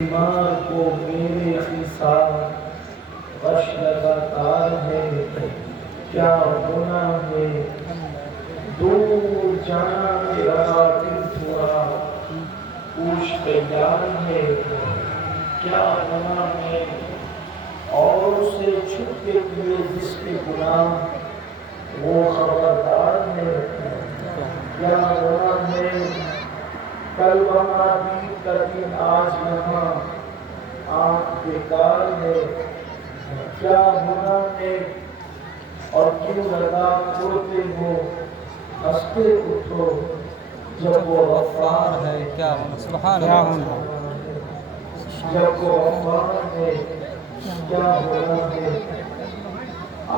بیمار کو میرے ساتھ غش لگاتار ہے، کیا گناہ ہے دور جانا میرا دل تھوڑا پوچھ تیار ہے، کیا گناہ ہے اور سے چھپتے ہوئے جس کے گناہ وہ خبردار ہے، کیا گناہ ہے کل وہاں بھی کبھی آج یہاں آنکھ بیکار ہے، کیا گناہ ہے اور کیوں لگا چھوڑتے ہو ہنستے اٹھو جب وہ غفار ہے، کیا سبحان اللہ. جب وہ غفار ہے کیا گناہ ہے.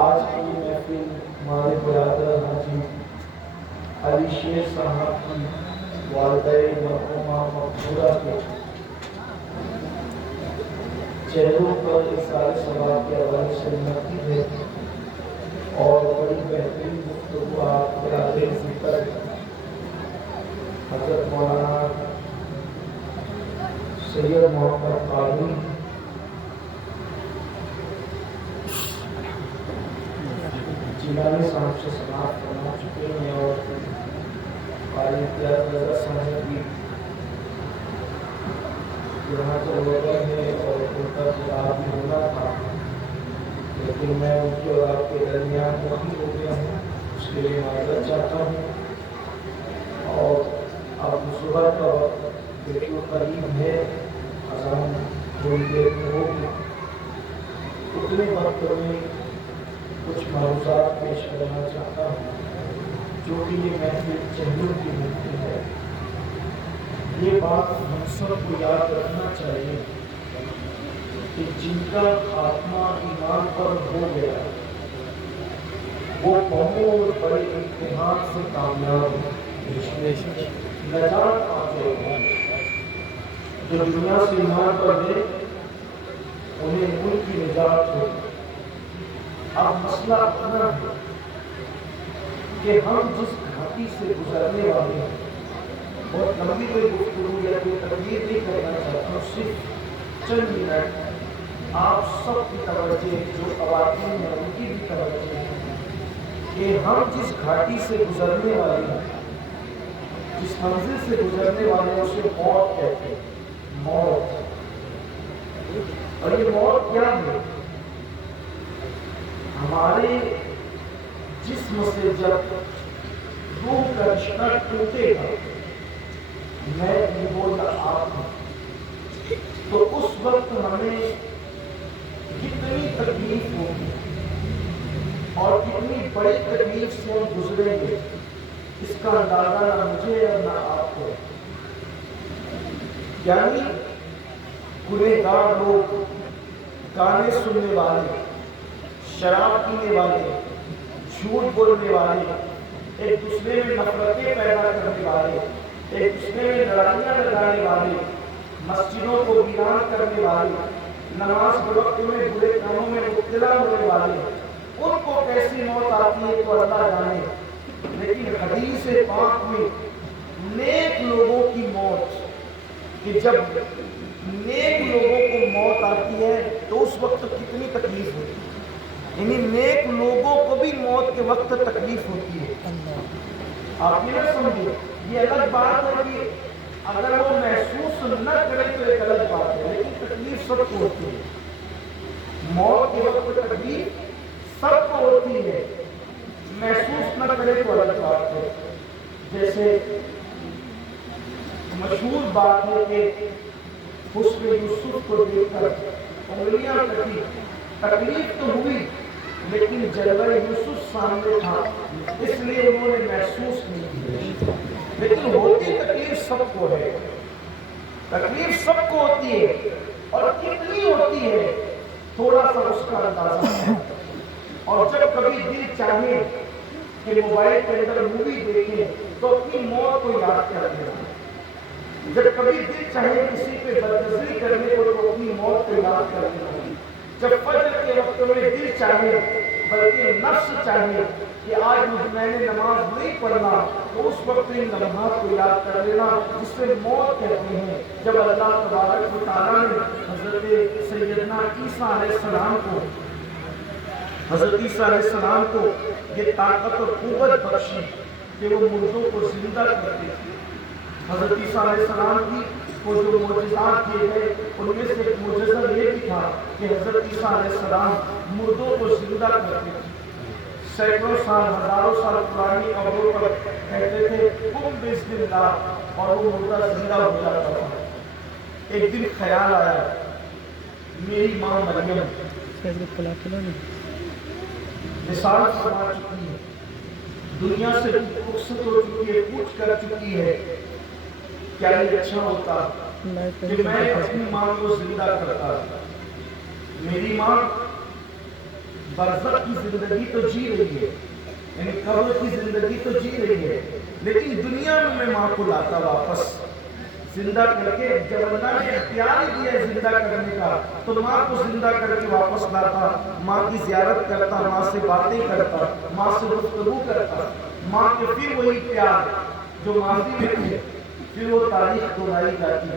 آج کی محفل ہمارے برادر حاجی علی شیر صاحب کی والدہ مرحومہ مقبولہ کے چہروں پر اظہار ثواب کے حوالے سے منعقد ہے اور بڑی بہترین گفتگو آپ برادر ذکر حضرت مولانا سید محمد قادری جیلانی صاحب سے سماعت فرما چکے ہیں اور قاری امتیاز رضا صاحب بھی یہاں چل گئے ہیں اور ان کا خطاب بھی ہونا تھا، لیکن میں ان کے اور آپ کے درمیان وہی ہو گیا ہوں، اس کے لیے معذرت چاہتا ہوں. اور اب صبح کا وقت بالکل قریب ہے، اذان تھوڑی دیر میں ہوگی، اتنے وقت میں کچھ معروضات پیش کرنا چاہتا ہوں جو کہ یہ محفل چہلوں کی محفل ہے. یہ بات ہم سب کو یاد رکھنا چاہیے کہ جن کا خاتمہ ایمان پر ہو گیا وہ بہت بڑے امتحان سے کامیاب نجات پاتے ہیں. جو دنیا سے ایمان پر گئے انہیں ملک کی نجات ہو. اب مسئلہ اتنا ہے کہ ہم جس گھاٹی سے گزرنے والے ہیں بہت لمبی کوئی گفتگو یا کوئی تقریر نہیں کرنا چاہتا ہوں، صرف چند منٹ آپ سب کی توجہ جو خواتین ہیں ان کی بھی توجہ ہے کہ ہم جس گھاٹی سے گزرنے والے ہیں، جس منزل سے گزرنے والے ہیں اسے موت کہتے ہیں. موت. اور یہ موت کیا ہے؟ ہمارے جسم سے جب روح کا رشتہ ٹوٹے گا، میں یہ بولتا آپ ہوں، تو اس وقت ہمیں کتنی تکلیف ہوگی اور کتنی بڑی تکلیف سے ہم گزریں گے اس کا اندازہ نہ مجھے اور نہ آپ کو. یعنی گنہگار لوگ، گانے سننے والے، شراب پینے والے، جھوٹ بولنے والے، ایک دوسرے میں نفرتیں پیدا کرنے والے، ایک دوسرے میں لڑائیاں لگانے والے، مسجدوں کو ویران کرنے والے، نماز کے وقت میں برے کاموں میں مبتلا ہونے والے، ان کو کیسی موت آتی ہے تو اللہ جانے. لیکن حدیث پاک میں نیک لوگوں کی موت، کہ جب نیک لوگوں کو موت آتی ہے تو اس وقت کتنی تکلیف ہوتی ہے. یعنی نیک لوگوں کو بھی موت کے وقت تکلیف ہوتی ہے. آپ یہ نہ سمجھے، یہ الگ بات ہے کہ اگر وہ محسوس نہ کرے تو ایک الگ بات ہے، لیکن تکلیف سب کو ہوتی ہے. موت کے وقت تکلیف سب کو ہوتی ہے، محسوس نہ کرے تو الگ بات ہے. جیسے مشہور بات ہے کہ حسن یوسف کو دیکھ کر انگلیاں کٹی، تکلیف تو ہوئی لیکن جلوہ یوسف سامنے تھا اس لیے انہوں نے محسوس نہیں کی. لیکن ہوتی تکلیف سب کو ہے، تکلیف سب کو ہوتی ہے، اور کتنی ہوتی ہے تھوڑا سا اس کا اندازہ ہے. اور جب کبھی دل چاہے کہ موبائل کے اندر مووی دیکھیں تو اپنی موت کو یاد کر دینا. جب کبھی دل چاہے کسی پہ بدنظری کرنے کو تو اپنی موت کو یاد کر دینا. جب فجر کے وقت میں دل چاہے بلکہ نفس چاہے کہ آج میں نے نماز نہیں پڑھنا، تو اس وقت ان لمحات کو یاد کر لینا جس سے موت کہتے ہیں۔ جب اللہ تبارک و تعالیٰ نے حضرت سیدنا عیسیٰ علیہ السلام کو یہ طاقت اور قوت بخشی کہ وہ مردوں کو زندہ کرتے تھے۔ حضرت عیسیٰ علیہ السلام کی وہ جو معجزات کیے گئے ان میں سے ایک معجزہ یہ بھی تھا کہ حضرت عیسیٰ علیہ السلام مردوں کو زندہ کرتے تھے۔ سینکڑوں سال، ہزاروں سال پرانی قبروں پر کہتے تھے قم بسم اللہ، اور وہ مردہ زندہ ہو جاتا تھا۔ ایک دن خیال آیا میری ماں مریم وصال فرما چکی ہے، دنیا سے رخصت ہو چکی ہے، کوچ کر چکی ہے، کیا یہ اچھا ہوتا کہ میں اپنی ماں کو زندہ کرتا۔ میری ماں برزخ کی زندگی تو جی رہی ہے، یعنی قبر کی زندگی تو جی رہی ہے، لیکن دنیا میں ماں کو لاتا واپس زندہ کر کے۔ جب اللہ نے اختیار دیا ہے زندہ کرنے کا تو ماں کو زندہ کر کے واپس لاتا، ماں کی زیارت کرتا، ماں سے باتیں کرتا، ماں سے گفتگو کرتا، ماں کے پھر وہی پیار جو ماضی میں تھے پھر وہ تاریخ دہرائی جاتی۔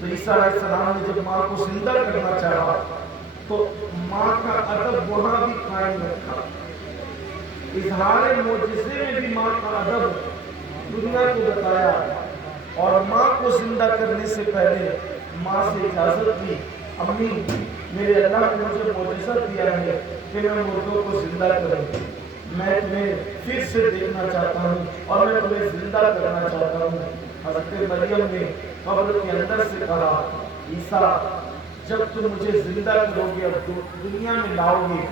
تو عیسیٰ علیہ السلام نے جب ماں کو زندہ کرنا چاہا تو ماں کا ادب وہاں بھی قائم رکھا، اظہار معجزے میں بھی ماں کا ادب دنیا کو بتایا، اور ماں کو زندہ کرنے سے پہلے ماں سے اجازت دی، امی میرے اللہ نے مجھے معجزہ دیا ہے کہ میں مردوں کو زندہ کروں، میں تمہیں پھر سے دیکھنا چاہتا ہوں اور میں تمہیں زندہ کرنا چاہتا ہوں۔ حضرت مریم نے قبر کے اندر سے کہا عیسیٰ جب تم مجھے زندہ کرو گے اب دنیا میں لاؤ گے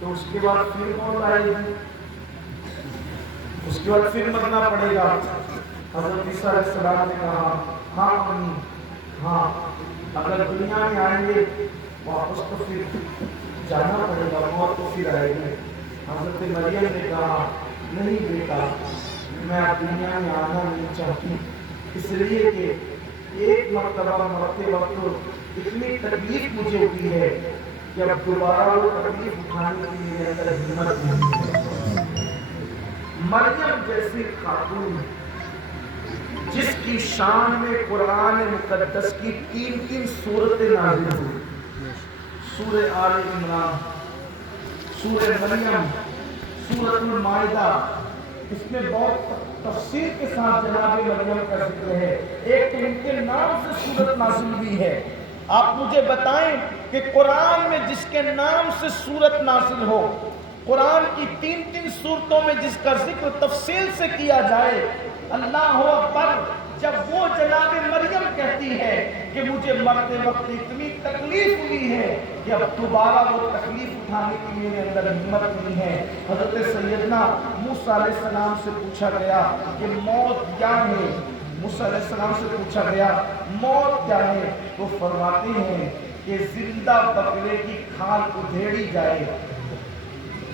تو اس کے بعد پھر کون لائے گی؟ اس کے بعد پھر مرنا پڑے گا۔ حضرت عیسیٰ علیہ السلام نے کہا ہاں امی ہاں، اگر دنیا میں آئیں گے واپس تو پھر جانا پڑے گا، موت تو پھر آئے گی۔ حضرت مریم نے کہا نہیں بیٹا، میں دنیا میں آنا نہیں چاہتی، اس لیے کہ ایک مرتبہ مرتے وقت اتنی تکلیف مجھے ہوئی ہے کہ اب دوبارہ وہ تکلیف اٹھانے کی میرے اندر ہمت نہیں ہے۔ مریم جیسی خاتون جس کی شان میں قرآن مقدس کی 3 سورتیں نازل ہوئی، سورہ آل عمران، سورہ مریم، سورۃ المائدہ، اس میں بہت تفصیل کے ساتھ جناب مریم کا ذکر ہے۔ ایک تو ان کے نام سے سورت نازل ہوئی ہے۔ آپ مجھے بتائیں کہ قرآن میں جس کے نام سے سورت نازل ہو، قرآن کی 3 سورتوں میں جس کا ذکر تفصیل سے کیا جائے، اللہ اکبر، جب وہ جناب مریم کہتی ہے کہ مجھے مرتے وقت اتنی تکلیف ہوئی ہے کہ اب دوبارہ وہ تکلیف اٹھانے کی میرے اندر ہمت نہیں ہے۔ حضرت سیدنا موسیٰ علیہ السلام سے پوچھا گیا کہ موت کیا ہے؟ موسیٰ علیہ السلام سے پوچھا گیا موت کیا ہے؟ وہ فرماتے ہیں کہ زندہ بکرے کی کھال ادھیڑی جائے،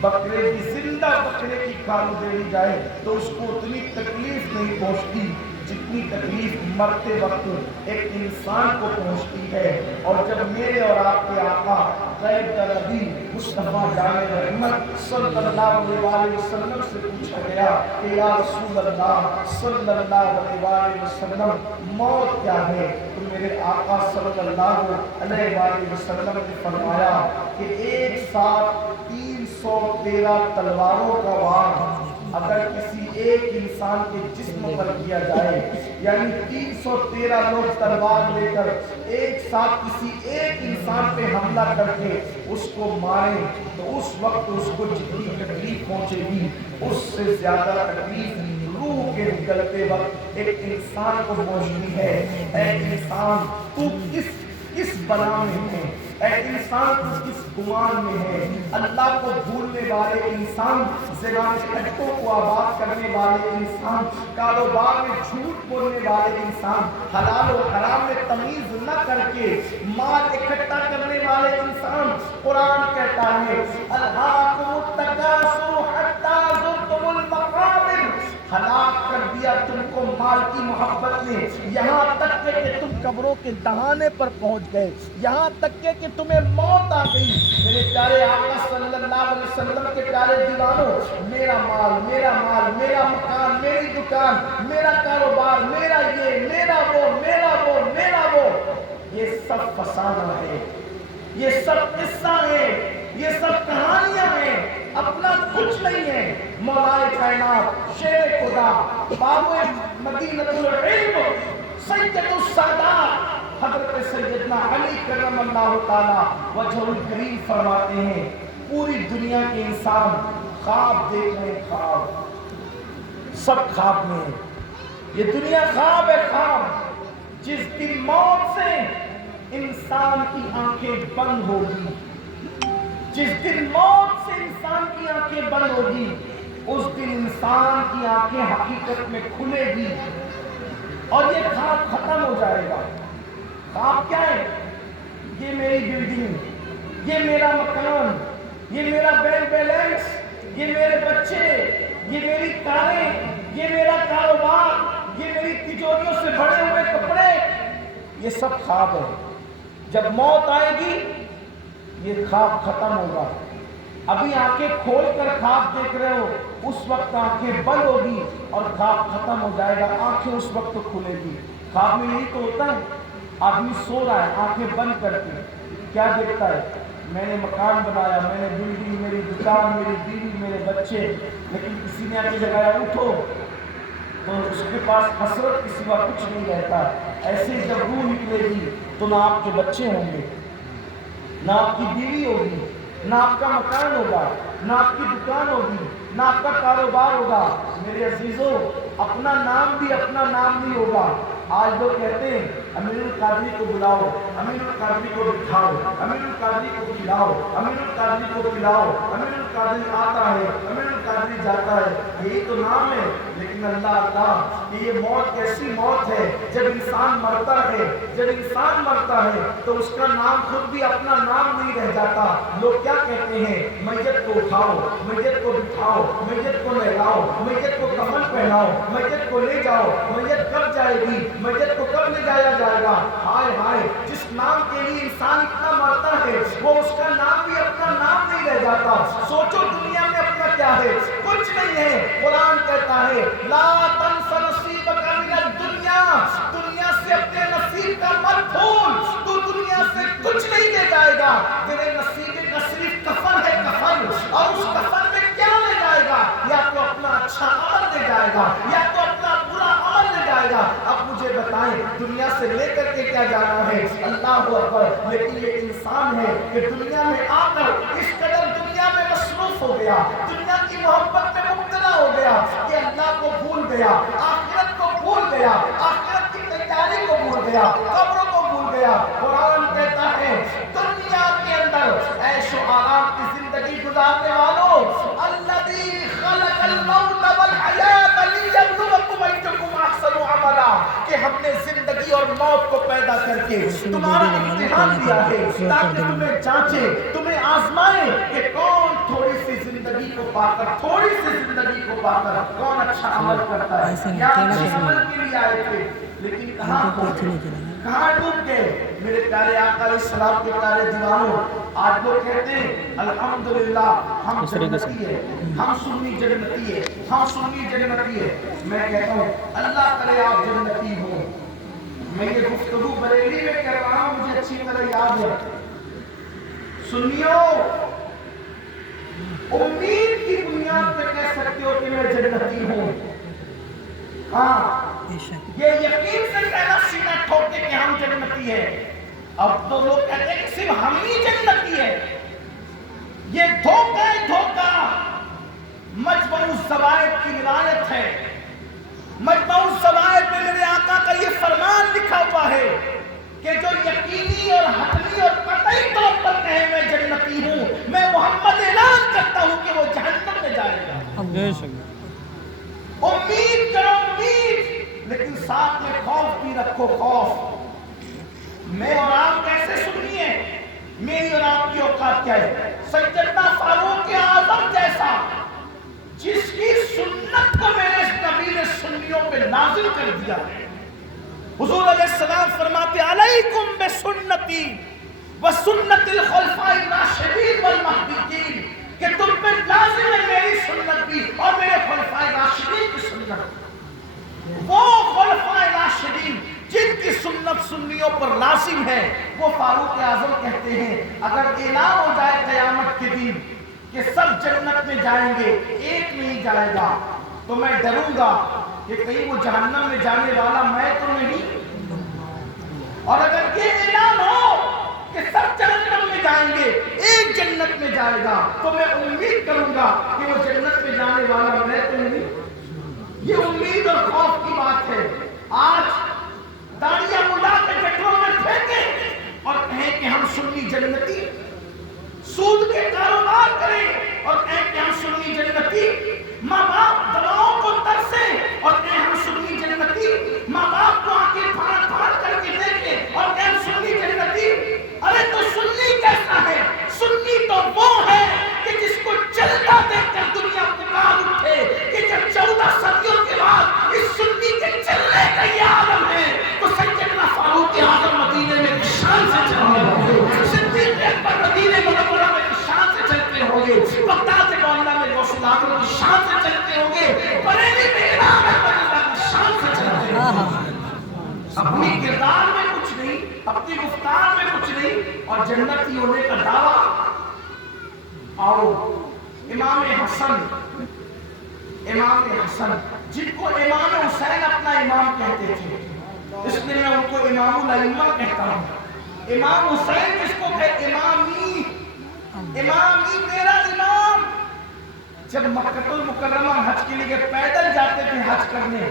بکرے کی زندہ بکرے کی کھال ادھیڑی جائے تو اس کو اتنی تکلیف نہیں پہنچتی جتنی تکلیف مرتے وقت ایک انسان کو پہنچتی ہے۔ اور جب میرے اور آپ کے آقا غیر دربی مصطفیٰ جان رحمت صلی اللہ علیہ وسلم سے پوچھا گیا کہ یا رسول اللہ صلی اللہ علیہ وسلم موت کیا ہے، تو میرے آقا صلی اللہ علیہ وسلم نے فرمایا کہ ایک ساتھ 313 تلواروں کا وار اگر کسی ایک انسان کے جسم پر کیا جائے، یعنی 313 لوگ تلوار لے کر ایک ساتھ کسی ایک انسان پہ حملہ کر کے اس کو مارے تو اس وقت اس کو جتنی تکلیف پہنچے گی اس سے زیادہ تکلیف روح کے نکلتے وقت ایک انسان کو پہنچتی ہے۔ اے انسان تو کس بلا میں ہے، اے انسان تو کس گمان میں ہے؟ اللہ کو بھولنے والے انسان، زنا حقوں کو آباد کرنے والے انسان، کاروبار میں جھوٹ بولنے والے انسان، حلال و حرام میں تمیز نہ کر کے مال اکٹھا کرنے والے انسان، قرآن کہتا ہے الہاکم التکاثر حتی زرتم المقابر، ہلاک کر دیا دیا تم کو مال کی محبت نے، یہاں تک کہ تم قبروں کے دہانے پر پہنچ گئے، یہاں تک کہ تمہیں موت آ گئی۔ میرے پیارے آقا صلی اللہ علیہ وسلم کے پیارے دیوانوں، میرا مال، میرا مکان، میری دکان، میرا کاروبار، میرا یہ، میرا وہ، میرا وہ، میرا وہ، یہ سب فسانہ ہے، یہ سب قصہ ہے، یہ سب کہانیاں ہیں، اپنا کچھ نہیں ہے۔ مولا کائنات، شیر خدا، باب مدینہ العلم، سید السادات حضرت سیدنا علی کرم اللہ تعالی وجہ الکریم فرماتے ہیں، پوری دنیا کے انسان خواب دیکھ رہے ہیں، خواب، سب خواب میں ہے، یہ دنیا خواب ہے، خواب۔ جس دن موت سے انسان کی آنکھیں بند ہوگی، جس دن موت سے انسان کی آنکھیں بند ہوگی، اس دن انسان کی آنکھیں حقیقت میں کھلے گی اور یہ خواب ختم ہو جائے گا۔ خواب کیا ہے؟ یہ میری بلڈنگ، یہ میرا مکان، یہ میرا بینک بیلنس، یہ میرے بچے، یہ میری کاریں، یہ میرا کاروبار، یہ میری تجوریوں سے بھرے ہوئے کپڑے، یہ سب خواب ہے۔ جب موت آئے گی یہ خواب ختم ہوگا۔ ابھی آنکھیں کھول کر خواب دیکھ رہے ہو، اس وقت آنکھیں بند ہوگی اور خواب ختم ہو جائے گا، آنکھیں اس وقت کھلے گی۔ خواب میں یہی تو ہوتا ہے، آدمی سو رہا ہے آنکھیں بند کر کے، کیا دیکھتا ہے؟ میں نے مکان بنایا، میں نے بلڈنگ، میری دکان، میری بیوی، میرے بچے، لیکن کسی نے آگے لگایا اٹھو تو اس کے پاس حسرت کے سوا کچھ نہیں رہتا۔ ایسے جب روح نکلے گی تو نہ آپ کے بچے ہوں گے، نہ آپ کی بیوی ہوگی، نہ آپ کا مکان ہوگا، نہ آپ کی دکان ہوگی، نہ آپ کا کاروبار ہوگا۔ میرے عزیزوں، اپنا نام بھی اپنا نام نہیں ہوگا۔ آج لوگ کہتے ہیں امیر القادری کو بلاؤ، امیر القادری کو بٹھاؤ، امیر القادری کو کھلاؤ، امیر القادری کو پلاؤ، امیر القادری آتا ہے، امیر القادری جاتا ہے، یہی تو نام ہے۔ لیکن اللہ کہ یہ موت کیسی موت ہے، جب انسان مرتا ہے، جب انسان مرتا ہے تو اس کا نام خود بھی اپنا نام نہیں رہ جاتا۔ لوگ کیا کہتے ہیں؟ میت کو اٹھاؤ، میت کو بٹھاؤ، میت کو نہلاؤ، میت کو کفن پہناؤ، میت کو لے جاؤ، میت کب جائے گی، میت کو کب لے جایا جائے گا؟ ہائے ہائے، جس نام کے لیے انسان اتنا مرتا ہے وہ اس کا نام بھی اپنا نام نہیں رہ جاتا۔ سوچو دنیا میں اپنا کیا ہے؟ کچھ نہیں ہے۔ قرآن کہتا ہے لا تنس نصیبک من الدنیا، دنیا سے اپنے نصیب کا مت بھول، تو دنیا سے کچھ نہیں لے جائے گا، تیرے نصیب کا صرف کفن ہے، کفن، اور اس کفن میں کیا لے جائے گا؟ یا تو اپنا اچھا عمل لے جائے گا یا تو اپنا برا عمل لے جائے گا۔ اب مجھے بتائیں دنیا سے لے کر کے کیا جانا ہے؟ اللہ اکبر۔ لیکن یہ انسان ہے کہ دنیا میں آ کر اس قدر دنیا میں مصروف ہو گیا، دنیا کی محبت میں مبتلا ہو گیا کہ اللہ کو بھول گیا، آخرت کو بھول گیا، آخرت کی تیاری کو بھول گیا، قبروں کو بھول گیا۔ قرآن کہتا ہے دنیا کے اندر عیش و آرام کی زندگی گزارنے والوں، الذی خلق الموت والحیات لیبلوکم ایکم احسن عملا، کہ ہم نے زندگی اور موت کو پیدا کر کے تمہارا امتحان دیا ہے تاکہ تمہیں جانچے، تمہیں آزمائے کہ کون تھوڑی سی زندگی کو پا کر، تھوڑی سی زندگی کو پا کر کون اچھا عمل کرتا ہے۔ یا اچھے عمل کے لیے آئے تھے لیکن کہاں پہنچے، کہاں ڈوب گئے؟ میرے پیارے آقا علیہ السلام کے پیارے دیوانوں، آج لوگ کہتے ہیں الحمدللہ ہم جنتی ہے، ہم سنی جنتی ہے، ہم سنی جنتی ہے۔ میں کہتا ہوں اللہ کرے آپ جنتی ہو۔ میں یہ گفتگو بریلی میں کر رہا ہوں، مجھے اچھی طرح یاد ہے۔ سنیو، امید کی بنیاد پہ کہہ سکتے ہو کہ میں جنتی ہوں، ہاں یہ یقین سے کہنا سینہ ٹھوک کے کہ ہم جنتی ہیں۔ اب تو لوگ کہتے ہیں کہ صرف ہم ہی جنتی ہے، یہ دھوکہ ہے، دھوکہ۔ مجمع الزوائد کی روایت ہے، مجمع الزوائد میں میرے آقا کا یہ فرمان لکھا ہوا ہے کہ جو یقینی اور حتمی اور قطعی طور پر کہے میں جنتی ہوں، میں محمد اعلان کرتا ہوں کہ وہ جہنم میں جائے گا۔ امید کرو، امید، لیکن ساتھ میں خوف بھی رکھو، خوف۔ میں اور آپ کیسے سنی ہے؟ میری اور آپ کی اوقات کیا ہے؟ سیدنا فاروق اعظم جیسا جس کی سنت کو میرے نبی نے سنیوں پہ نازل کر دیا ہے۔ حضور علیہ السلام فرماتے علیکم بسنتی وسنت الخلفاء الراشدین والمہدیین، کہ تم پر لازم ہے میری سنت بھی اور میرے خلفاء راشدین کی سنت۔ وہ خلفاء راشدین جن کی سنت سنیوں پر لازم ہے، وہ فاروق اعظم کہتے ہیں اگر اعلان ہو جائے قیامت کے دن کہ سب جنت میں جائیں گے ایک نہیں جائے گا، تو میں ڈروں گا کہ کہیں وہ جہنم میں جانے والا میں تو نہیں۔ اور اگر یہ اعلان ہو کہ سب جہنم میں جائیں گے ایک جنت میں جائے گا، تو میں امید کروں گا کہ وہ جنت میں جانے والا میں تو نہیں۔ یہ امید اور خوف کی بات ہے۔ آج داڑیاں ملا کے گٹروں میں پھینکیں اور کہیں کہ ہم سنی جنتی، سود کے کاروبار کریں اور کہیں کہ ہم سنی جنتی، ماں باپ دواؤں کو ترسیں اور کہیں ہم سنی جنتی، ماں باپ کو آنکھیں پھاڑ پھاڑ کر کے دیکھیں اور کہیں ہم سنی جنتی۔ ارے تو سنی کیسا ہے؟ سنی تو وہ ہے کہ جس کو چلتا دیکھ کر دنیا پکار اٹھے کہ جب 14 صدیوں کے بعد اس سنی کے چلنے کا یہ عالم ہے، تو سیدنا فاروق اعظم مدینے میں شان سے چلنے ہوں، صدیق اکبر مدینے منورہ میں شان سے چلتے ہوں گے، بغداد معاملہ میں غوث الاعظم کی شان سے چلتے ہوں گے، بریلی میں امام احمد اللہ کی شان سے چلتے ہوں گے۔ اپنی کردار میں کچھ نہیں، اپنی گفتار میں کچھ نہیں، اور جنتی ہونے کا دعویٰ۔ آؤ امام حسن جن کو امام حسین اپنا امام کہتے تھے، اس لیے میں ان کو امام الائمہ کہتا ہوں۔ امام حسین جس کو کہتے امامی میرا امام۔ جب مکہ المکرمہ حج کے لیے پیدل جاتے تھے حج کرنے،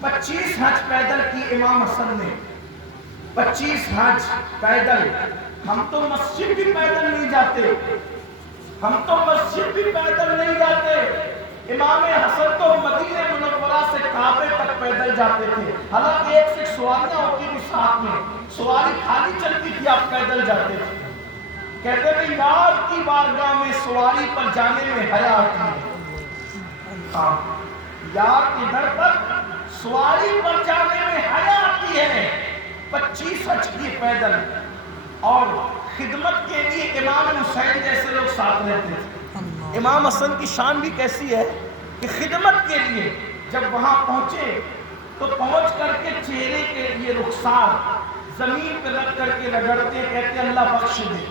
25 حج پیدل کی امام حسن نے، 25 حج پیدل۔ ہم تو مسجد بھی پیدل نہیں جاتے، امام حسن تو مدینہ منورہ سے کعبے تک پیدل جاتے تھے، حالانکہ ایک سے سواریاں ہوتی تھی ساتھ میں، سواری خالی چلتی تھی، آپ پیدل جاتے تھے۔ کہتے تھے یار کی بارگاہ میں سواری پر جانے میں حیا آتی ہے، یار کی در پر سواری پر جانے میں حیا آتی ہے۔ 25 حج کی پیدل، اور خدمت کے لیے امام حسین جیسے لوگ ساتھ رہتے تھے۔ امام حسن کی شان بھی کیسی ہے کہ خدمت کے لیے جب وہاں پہنچے تو پہنچ کر کے چہرے کے لیے رخسار زمین پہ رکھ کر کے رگڑتے، کہتے اللہ بخش دے۔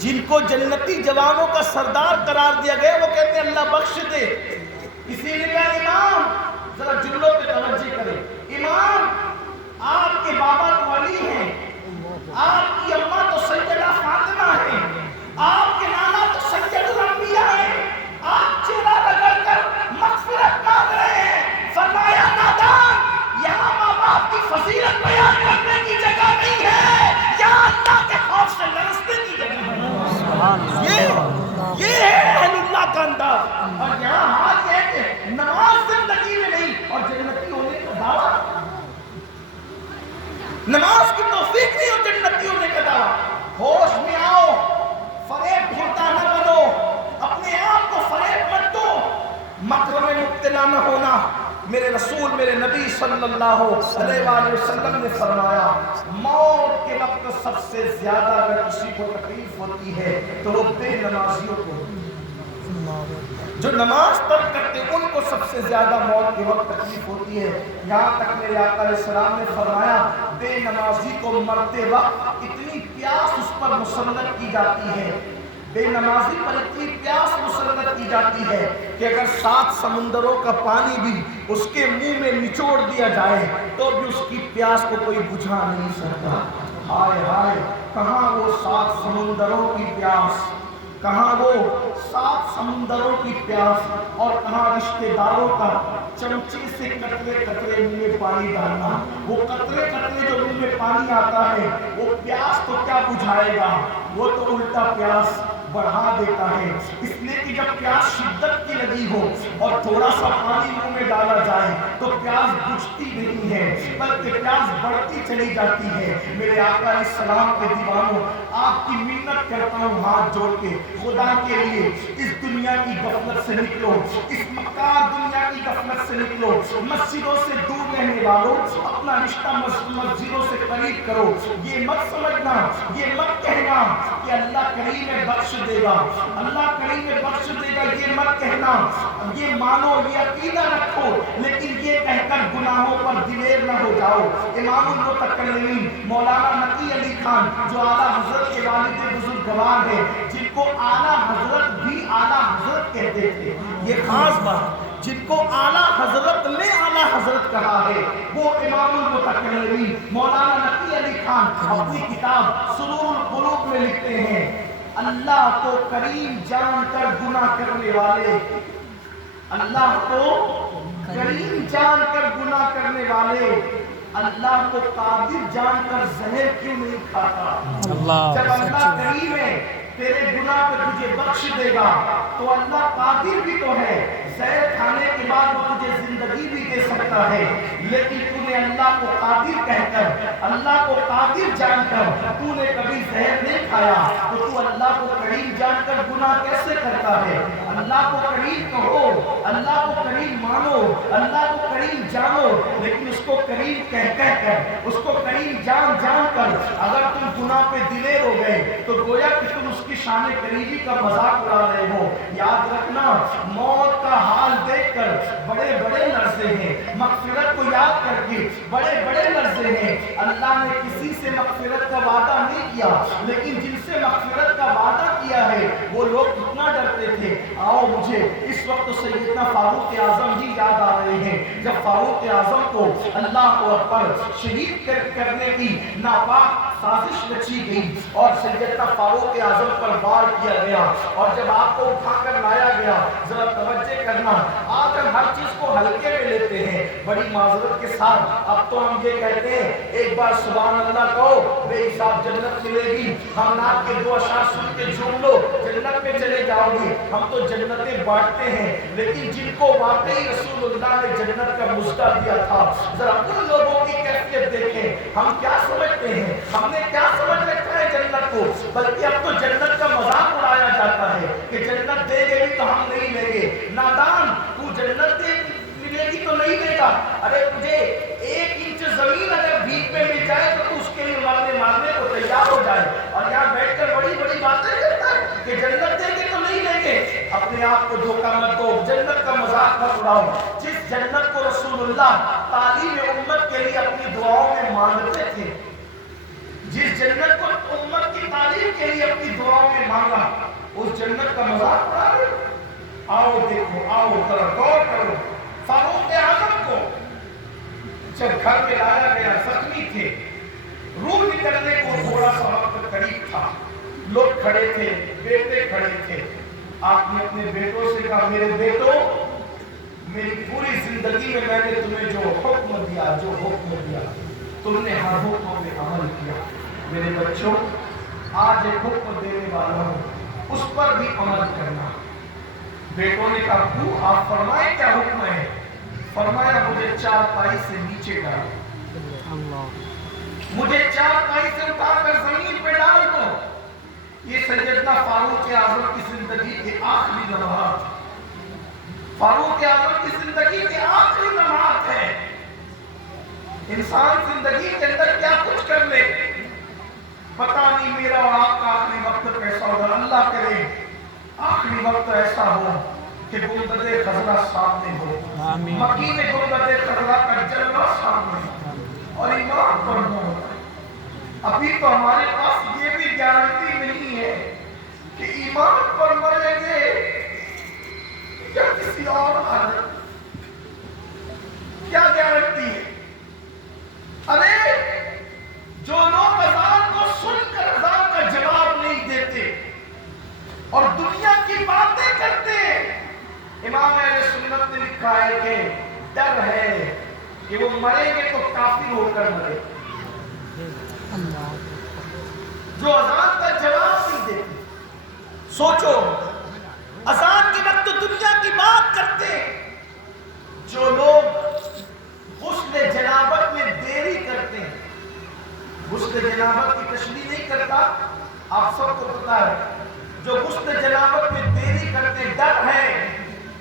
جن کو جنتی جوانوں کا سردار قرار دیا گیا وہ کہتے ہیں اللہ بخش دے۔ اسی لیے امام ذرا جملوں پہ توجہ کریں۔ امام آپ کے بابا تو علی ہیں، آپ کی اماں تو سیدہ فاطمہ ہیں، آپ کے نانا تو سید الانبیاء ہیں، آپ چہرہ رگڑ کر مغفرت مانگ رہے ہیں۔ فرمایا نادان، یہاں ماں باپ کی فضیلت بیان کرنے کی جگہ نہیں ہے، یہاں اللہ کے خوف سے لرزنے کی جگہ ہے۔ یہ ہے اہل اللہ کا انداز۔ اور یہاں حال یہ ہے کہ نماز زندگی میں نہیں اور جنتی ہونے کا دعویٰ، نماز کی توفیق نہیں اور جنتی ہونے کا دعویٰ۔ ہوش میں آؤ، فریب کھوتا نہ بنو، اپنے آپ کو فریب مت دو، مکر میں مبتلا نہ ہونا۔ میرے رسول میرے نبی صلی اللہ علیہ وآلہ وسلم نے فرمایا موت کے وقت سب سے زیادہ اگر کسی کو تکلیف ہوتی ہے تو وہ بے نمازیوں کو، جو نماز ترک کرتے ان کو سب سے زیادہ موت کے وقت تکلیف ہوتی ہے۔ یہاں تک میرے آقا علیہ السلام نے فرمایا بے نمازی کو مرتے وقت اتنی پیاس اس پر مسلط کی جاتی ہے، بے نمازی پر اتنی پیاس مسلط کی جاتی ہے کہ اگر 7 سمندروں کا پانی بھی اس کے منہ میں نچوڑ دیا جائے تو بھی اس کی پیاس کو کوئی بجھا نہیں سکتا۔ ہائے ہائے، کہاں وہ 7 سمندروں کی پیاس، کہاں وہ 7 سمندروں کی پیاس، اور کہاں رشتہ داروں کا چمچے سے قطرے قطرے منہ میں پانی ڈالنا۔ وہ قطرے قطرے جو منہ میں پانی آتا ہے وہ پیاس تو کیا بجھائے گا، وہ تو الٹا پیاس بڑھا دیتا ہے، اس لیے کہ جب پیاس شدت کی لگی ہو اور تھوڑا سا پانی منہ میں ڈالا جائے تو پیاس بجھتی نہیں ہے بلکہ پیاس بڑھتی چلی جاتی ہے۔ میرے آقا علیہ السلام کے دیوانوں، آپ کی منت کرتا ہوں ہاتھ جوڑ کے، خدا کے لیے اس دنیا کی غفلت سے نکلو، اس مکار دنیا کی غفلت سے نکلو، مسجدوں سے دور رہنے والوں اپنا رشتہ مسجدوں سے قریب کرو۔ یہ مت سمجھنا، یہ مت کہنا کہ اللہ کریم ہے بخش دے گا، اللہ کریم ہے بخش دے گا، یہ مت کہنا، یہ مانو، یہ عقیدہ رکھو، لیکن یہ کہہ کر گناہوں پر دلیر نہ ہو جاؤ۔ امام المتکلمین مولانا نقی علی خان جو اعلیٰ حضرت کے والد بزرگوار ہیں، جن کو اعلیٰ حضرت بھی اعلیٰ حضرت کہتے تھے، یہ خاص بات، جن کو اعلیٰ حضرت نے اعلیٰ حضرت کہا ہے، وہ امام المتکلمین مولانا نقی علی خان اپنی کتاب سرور القلوب میں لکھتے ہیں، اللہ کو کریم جان کر گناہ کرنے والے، اللہ کو کریم جان کر گناہ کرنے والے اللہ کو قادر جان کر زہر کیوں نہیں کھاتا؟ جب اللہ کریم ہے تیرے گناہ پہ تجھے بخش دے گا تو اللہ قادر بھی تو ہے، زہر کھانے کے بعد وہ تجھے زندگی بھی دے سکتا ہے، لیکن تو نے اللہ کو قادر کہہ کر، اللہ کو قادر جان کر تو نے کبھی زہر نہیں کھایا، تو تو اللہ کو کریم جان کر گناہ کیسے کرتا ہے؟ اللہ کو کریم کہو، اللہ کو کریم مانو، اللہ کو کریم جانو، لیکن اس کو کریم کہہ کر، اس کو کریم جان جان کر اگر تم گناہ پہ دلیر ہو گئے تو گویا کہ تم اس کی شان کریمی کا مذاق اڑا رہے ہو۔ یاد رکھنا، موت کا حال دیکھ کر بڑے بڑے لرزے ہیں، مغفرت کو یاد کر کے بڑے بڑے لرزے ہیں۔ اللہ نے کسی سے مغفرت کا وعدہ نہیں کیا، لیکن جن سے مغفرت کا وعدہ کیا ہے وہ لوگ کتنا ڈرتے تھے۔ آؤ مجھے اس وقت سیدنا فاروق اعظم جی یاد آ رہے ہیں، جب فاروق اعظم کو اللہ کو پر شہید کرنے کی ناپاک سازش رچی گئی اور سیدنا فاروق اعظم پر وار کیا گیا، اور جب آپ کو اٹھا کر لایا گیا، ذرا توجہ کرنا، آج ہم ہر چیز کو ہلکے میں لیتے ہیں بڑی معذرت کے ساتھ۔ اب تو ہم یہ کہتے ہیں ایک بار سبحان اللہ کہو بے حساب جنت ملے گی، ہم نات کے دو اشعار سن کے جھوم لو جنت میں چلے جاؤ گے۔ ہم تو جنتیں بانٹتے ہیں، لیکن جن کو واقعی رسول اللہ نے جنت کا مژدہ دیا تھا، ذرا ان لوگوں کی کیفیت دیکھیں، ہم کیا سمجھتے ہیں، ہم نے کیا سمجھ رکھا ہے جنت کو، بلکہ اب تو جنت کا مذاق اڑایا جاتا ہے کہ جنت دے گے بھی تو ہم نہیں لیں گے۔ نادان، تو جنت ملے گی تو نہیں لے گا، ارے تجھے 1 انچ زمین اگر بھیک میں مل جائے تو اس کے لیے مارنے کو تیار ہو جائے، اور یہاں بیٹھ کر بڑی بڑی باتیں کرتا ہے کہ جنت دیں گے تو نہیں لیں گے۔ اپنے آپ کو دھوکہ مت دو، جنت کا مذاق مت اڑاؤ۔ جس جنت کو رسول اللہ تعلیم امت کے لیے اپنی دعاؤں میں مانگتے تھے، جس جنت کو امت کی تعلیم کے لیے اپنی دعاؤں میں مانگا، اس جنت کا مذاق اڑا رہے ہو۔ آؤ دیکھو، آؤ ذرا غور کرو، فاروق اعظم کو جب گھر میں لایا گیا زخمی تھے، روح نکلنے کو تھوڑا سا وقت قریب تھا، لوگ کھڑے تھے، بیٹے کھڑے تھے، آپ نے اپنے بیٹوں سے کہا میرے بیٹوں، میری پوری زندگی میں نے تمہیں جو حکم دیا تم نے ہر حکم پہ عمل کیا، میرے بچوں آج ایک حکم دینے والا ہوں، اس پر بھی عمل کرنا۔ بیٹوں نے کہا ابو آپ فرمائیں کیا حکم ہے؟ فرمایا مجھے چارپائی سے نیچے ڈالو، مجھے چارپائی سے اٹھا کر زمین پہ ڈال دو۔ یہ سیدنا فاروق اعظم کی زندگی کے آخری لمحات، فاروق اعظم کی زندگی کے آخری لمحات ہے۔ انسان زندگی کے اندر کیا کچھ کر لے، پتہ نہیں میرا اور آپ کا آخری وقت کیسا ہوگا۔ اللہ کرے آخری وقت ایسا ہو کہ گنبد خضرا سامنے ہو، مکین گنبد خضرا کا جلوہ سامنے ہو اور ایمان پر ہو۔ ابھی تو ہمارے پاس یہ بھی گارنٹی نہیں ہے کہ ایمان پر مریں گے یا کسی اور حالت، کیا گارنٹی ہے؟ ارے جو لوگ اذان کو سن کر اذان کا جواب نہیں دیتے اور دنیا کی باتیں کرتے ہیں، امام اہل سنت نے لکھا ہے کہ ڈر ہے کہ وہ مریں گے تو کافر ہو کر مرے، جو اذان کا جواب نہیں دیتے، سوچو اذان کے وقت تو دنیا کی بات کرتے ہیں، جو لوگ غسل جنابت میں دیری کرتے ہیں، غسل جنابت کی تشریح نہیں کرتا، آپ سب کو پتا ہے، جو غسل جنابت میں دیری کرتے ڈر ہے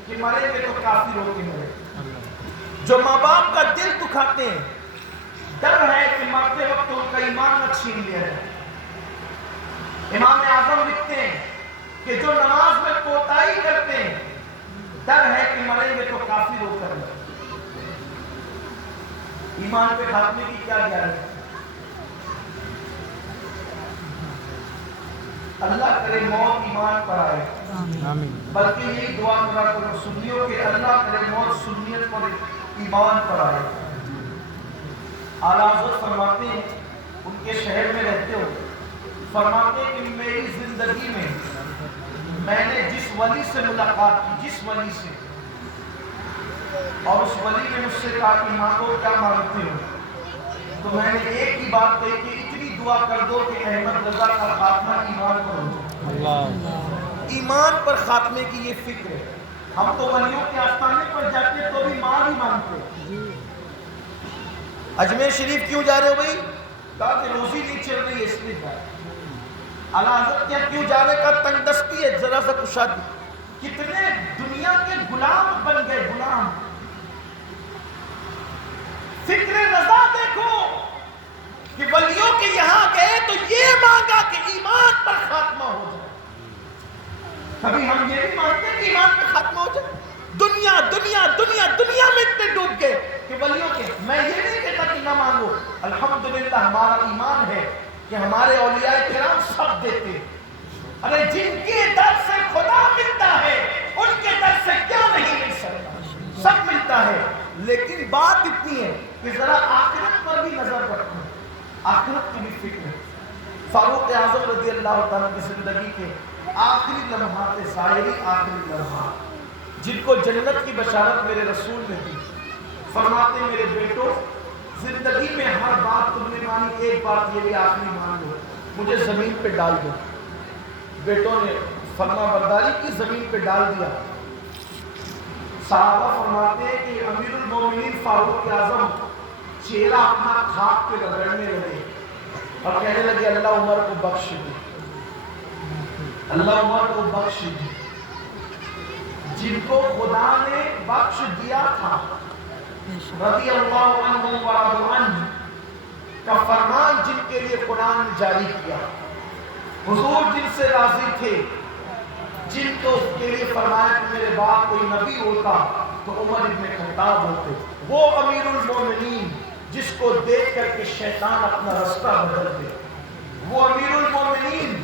کہ مریں گے تو کافر ہو کے مریں، جو ماں باپ کا دل دکھاتے ہیں ڈر ہے کہ مرتے وقت ان کا ایمان نہ چھین لیا جائے۔ امام اعظم لکھتے ہیں کہ جو نماز میں کوتاہی کرتے ہیں ڈر ہے کہ مریں گے تو کافر ہو کر مریں۔ ایمان پہ خاتمے کی کیا گارنٹی؟ اللہ کرے موت ایمان پر آئے، بلکہ یہی دعا کرا کرو سنیوں کہ اللہ کرے موت سنیت پر ایمان پر آئے۔ اعلیٰ حضرت فرماتے ہیں، ان کے شہر میں رہتے ہو، فرماتے ہیں کہ میری زندگی میں نے جس ولی سے ملاقات کی، جس ولی سے، اور اس ولی نے مجھ سے کہا کہ مانگو کیا مانگتے ہو، تو میں نے ایک ہی بات کہی کہ اتنی دعا کر دو کہ احمد رضا کا خاتمہ ایمان پر ہو۔ ایمان پر خاتمے کی یہ فکر ہے۔ ہم تو ولیوں کے آستانے پر جاتے تو بھی مال ہی مانگتے۔ اجمیر شریف کیوں جا رہے ہو بھائی؟ کہا کہ روزی نہیں چل رہی ہے اس لیے جا رہے۔ اعلیٰ حضرت کیوں جا رہے؟ کہا تنگ دستی ہے، ذرا سا کشادی۔ کتنے دنیا کے غلام بن گئے، غلام۔ فکر رضا دیکھو کہ ولیوں کے یہاں گئے تو یہ مانگا کہ ایمان پر خاتمہ ہو جائے۔ کبھی ہم یہ بھی مانگتے ہیں کہ ایمان پر خاتمہ ہو جائے؟ دنیا دنیا دنیا دنیا میں اتنے ڈوب گئے کہ ولیوں کے، میں یہ نہیں کہتا کہ نہ مانگو، الحمدللہ ہمارا ایمان ہے کہ ہمارے اولیاء کرام سب دیتے ہیں۔ ارے جن کے در سے خدا ملتا ہے ان کے در سے کیا نہیں مل سکتا، سب ملتا ہے۔ لیکن بات اتنی ہے کہ ذرا آخرت پر بھی نظر رکھو، آخرت کی بھی فکر ہے۔ فاروق اعظم رضی اللہ تعالیٰ کی زندگی کے آخری لمحات، ظاہری آخری لمحات، جن کو جنت کی بشارت میرے رسول نے دی، فرماتے میرے بیٹو زندگی میں ہر بات تم نے مانی، ایک بات یہ بھی آخری مان لو، مجھے زمین پہ ڈال دو۔ بیٹوں نے فرما برداری کی، زمین پہ ڈال دیا۔ صحابہ فرماتے ہیں کہ امیر المومنین فاروق اعظم چہرہ اپنا خاک پہ رگڑنے لگے اور کہنے لگے اللہ عمر کو بخش دے، اللہ عمر کو بخش دے۔ جن کو خدا نے بخش دیا تھا، رضی اللہ عنہ ورضوا عنہ کا فرمان جن کے لیے قرآن نے جاری کیا، حضور جن سے راضی تھے، جن کو اس کے لیے فرمایا کہ میرے بعد کوئی نبی ہوتا تو عمر ابن خطاب ہوتے، وہ امیر المومنین جس کو دیکھ کر کے شیطان اپنا رستہ بدل دے، وہ امیر المومنین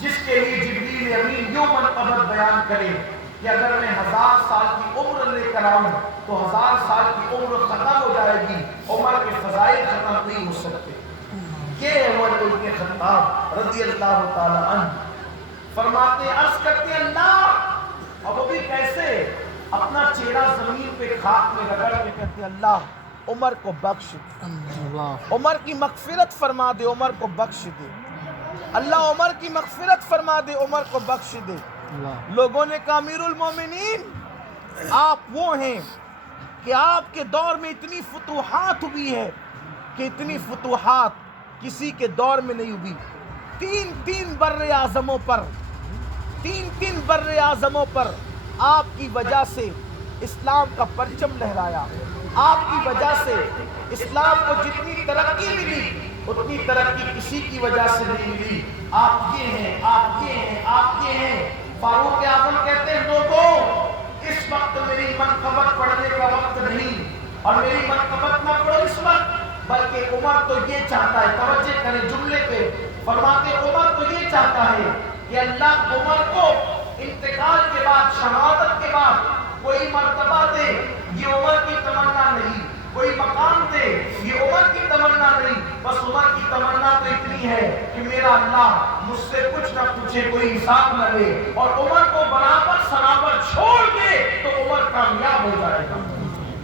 جس کے لیے جبریل امین یوں منقبت بیان کرے کہ اگر میں 1000 سال کی عمر لے کر آؤں تو 1000 سال کی عمر ختم ہو جائے گی، عمر کے فضائل ختم نہیں ہو سکتے۔ یہ عمر ابن خطاب رضی اللہ تعالی عنہ فرماتے عرض کرتے اللہ، اور وہ بھی کیسے؟ اپنا چہرہ زمین پہ خاک میں رگڑ کے کہتے اللہ عمر کو بخش دے، عمر کی مغفرت فرما دے، عمر کو بخش دے، اللہ عمر کی مغفرت فرما دے، عمر کو بخش دے۔ لوگوں نے کہا امیر المومنین آپ وہ ہیں کہ آپ کے دور میں اتنی فتوحات ہوئی ہے کہ اتنی فتوحات کسی کے دور میں نہیں ہوئی۔ تین بر اعظموں پر آپ کی وجہ سے اسلام کا پرچم لہرایا، آپ کی وجہ سے اسلام کو جتنی ترقی ملی اتنی ترقی کسی کی وجہ سے نہیں ملی۔ آپ یہ ہیں، آپ یہ ہیں، آپ یہ ہیں۔ فاروق اعظم کہتے ہیں لوگوں اس وقت میری منقبت پڑھنے کا وقت نہیں، اور میری منقبت نہ پڑھو اس وقت، بلکہ عمر تو یہ چاہتا ہے، توجہ کریں جملے پہ، فرماتے عمر تو یہ چاہتا ہے کہ اللہ عمر کو انتقال کے بعد، شہادت کے بعد کوئی مرتبہ دے، یہ عمر کی تمنا نہیں، کوئی مقام دے، یہ عمر کی تمنا نہیں، بس عمر کی تمنا تو اتنی ہے کہ میرا اللہ مجھ سے کچھ نہ پوچھے، کوئی حساب نہ لے، اور عمر کو برابر سرابر چھوڑ دے تو عمر کامیاب ہو جائے گا۔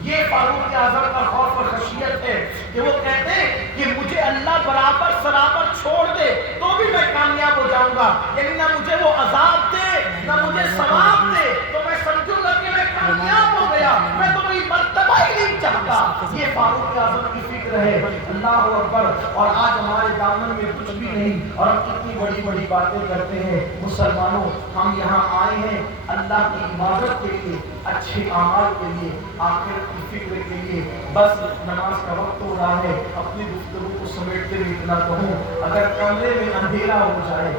یہ فاروق اعظم کا خوف اور خشیت ہے کہ وہ کہتے ہیں کہ مجھے اللہ برابر سرابر چھوڑ دے تو بھی میں کامیاب ہو جاؤں گا، یعنی نہ مجھے وہ عذاب دے یہ فاروق اعظم کی فکر ہے. اللہ اکبر. اور آج ہمارے دامن میں کچھ بھی نہیں اور ہم کتنی بڑی بڑی باتیں کرتے ہیں. مسلمانوں ہم یہاں آئے ہیں اللہ کی عبادت کے لیے, اچھے اعمال کے لیے, آخرت کی فکر کے لیے. بس نماز کا وقت ہو رہا ہے, اپنی گفتگو کو سمیٹتے ہوئے اتنا کہوں, اگر کمرے میں اندھیرا ہو جائے